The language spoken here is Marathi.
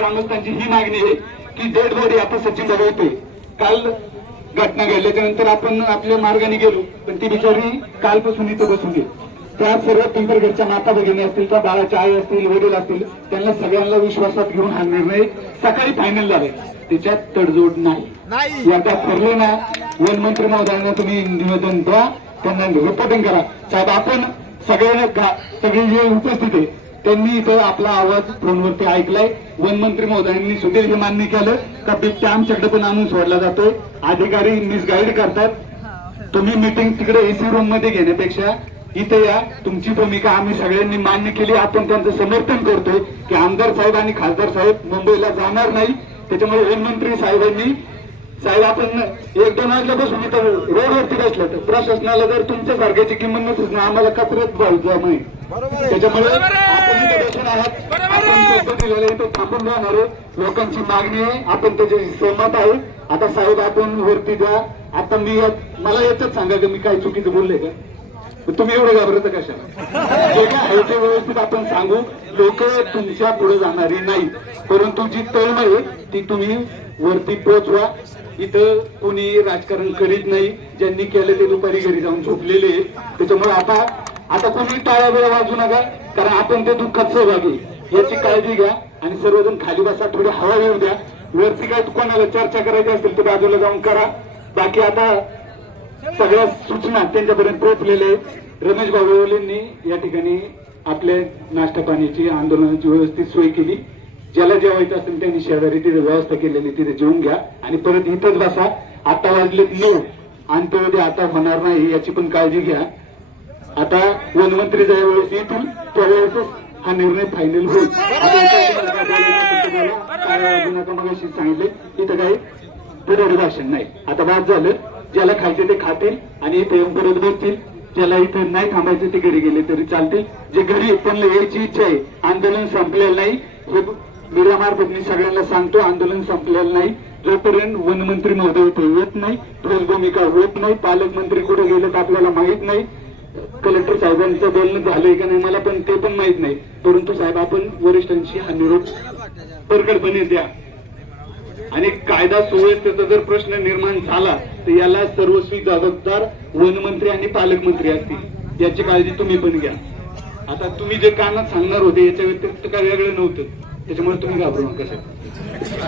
ग्रामस्थांची ही मागणी आहे की डेड बॉडी आता सचिन दादा येतोय. काल घटना घडल्याच्या नंतर आपण आपल्या मार्गाने गेलो पण ती बिचारी कालपासून इथं बसून गेली त्या सर्व पिंपरगडच्या माता भगिनी असतील त्या बाळाच्या आई असतील वडील असतील त्यांना सगळ्यांना विश्वासात घेऊन हा निर्णय सकाळी फायनल झालाय त्याच्यात तडजोड नाही. आता ठरले ना वन मंत्री महोदयांना तुम्ही निवेदन द्या त्यांना रिपोर्टिंग करा. साहेब आपण सगळ्यांना सगळे जे उपस्थित आहे त्यांनी इथं आपला आवाज फोनवरती ऐकलाय. वन मंत्री महोदयांनी सुद्धा हे मान्य केलं. का बिबट्या आमच्याकडे पण आणून सोडला जातोय. अधिकारी मिसगाईड करतात. तुम्ही मिटिंग तिकडे एसी रूममध्ये घेण्यापेक्षा इथे या. तुमची भूमिका आम्ही सगळ्यांनी मान्य केली. आपण त्यांचं समर्थन करतोय की आमदार साहेब आणि खासदार साहेब मुंबईला जाणार नाही. त्याच्यामुळे वनमंत्री साहेबांनी साहेब आपण एक दोन वाजल्यापासून इथं रोडवरती बसलं तर प्रशासनाला जर तुमच्या सारख्याची किंमत नसेल ना आम्हाला कचऱ्यात नाही त्याच्यामुळे आपण आहात. आपण थांबून राहणार लोकांची मागणी आहे. आपण त्याच्याशी सहमत आहे आता साहेब आपण वरती द्या आता मी मला याच्यात सांगा की मी काय चुकीचं बोलले का? तुम्ही एवढं घाबरत कशाला? जे काय आहे ते व्यवस्थित आपण सांगू. लोक तुमच्यापुढे जाणारी नाही. परंतु जी तळमळ आहे ती तुम्ही वरती पोचवा. इथं कोणी राजकारण करीत नाही. ज्यांनी केलं ते दुपारी घरी जाऊन झोपलेले त्याच्यामुळे आता आता कोणी टाळ्या वेळा वाजू नका कारण आपण ते दुःखात सहभागी. याची काळजी घ्या आणि सर्वजण खाली बसा थोडी हवा येऊ द्या. वरती काय कोणाला चर्चा करायची असेल तर बाजूला जाऊन करा. बाकी आता सगळ्या सूचना त्यांच्यापर्यंत पोहोचलेले आहेत. रमेश बाबूलींनी या ठिकाणी आपल्या नाश्ता पाण्याची आंदोलनाची व्यवस्थित सोय केली. ज्याला जेवायचं असेल त्यांनी शेजारी तिथे व्यवस्था केलेली तिथे जेवून घ्या. आणि परत इथंच बसा. आता वाजलेत नऊ. अंत्योदय आता होणार नाही याची पण काळजी घ्या. आता वनमंत्री ज्यावेळेस येतील त्यावेळेसच हा निर्णय फायनल होईल. मगाशी सांगितले. इथं काही पुढे भाषण नाही. आता बाद झालं ज्याला खायचे ते खातील आणि इथे येऊन परत बसतील. ज्याला इथं नाही थांबायचं ते घरी गेले तरी चालतील. जे घरी त्यांना यायची इच्छा आहे आंदोलन संपलेलं नाही. हे मीडियामार्फत मी सगळ्यांना सांगतो आंदोलन संपलेलं नाही. जोपर्यंत वनमंत्री महोदय इथे येत नाही ठोस भूमिका होत नाही पालकमंत्री कुठे गेले तर आपल्याला माहीत नाही. कलेक्टर साहेबांचं बोलणं झालंय का नाही मला पण ते पण माहीत नाही. परंतु साहेब आपण वरिष्ठांशी हा निरोप परकडपणे द्या. आणि कायदा सुव्यवस्थेचा जर प्रश्न निर्माण झाला तर याला सर्वस्वी जबाबदार वनमंत्री आणि पालकमंत्री असतील. याची काळजी तुम्ही पण घ्या. आता तुम्ही जे कानात सांगणार होते याच्या व्यतिरिक्त काय वेगळं नव्हतं. त्याच्यामुळे तुम्ही घाबरू नका साहेब.